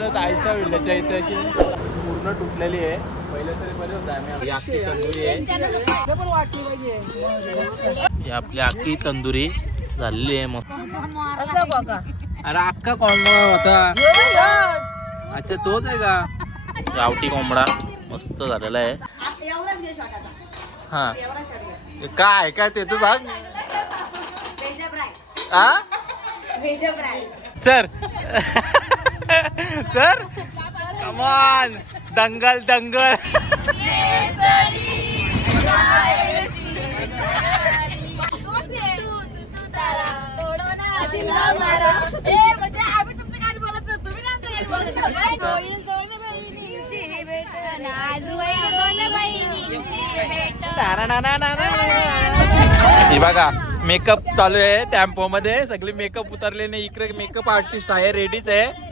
आलेलो आयशा विल्ल्याच्या इथे अशी पूर्ण तुटलेली आहे. पहिलं तरी बरे होतं आम्ही. अख्खी तंदुरी आहे ही आपली अख्खी तंदुरी झालेली आहे. मग अरे अख्खा कोंबडा होता. अच्छा तोच आहे का? गावठी कोंबडा मस्त झालेला आहे. हा काय काय ते तर सांग. चल चल कमान दंगल दंगल. हे बघा मेकअप चालू आहे टेम्पो मध्ये. सगळे मेकअप उतरले नाही. इकडे मेकअप आर्टिस्ट आहे रेडीच आहे.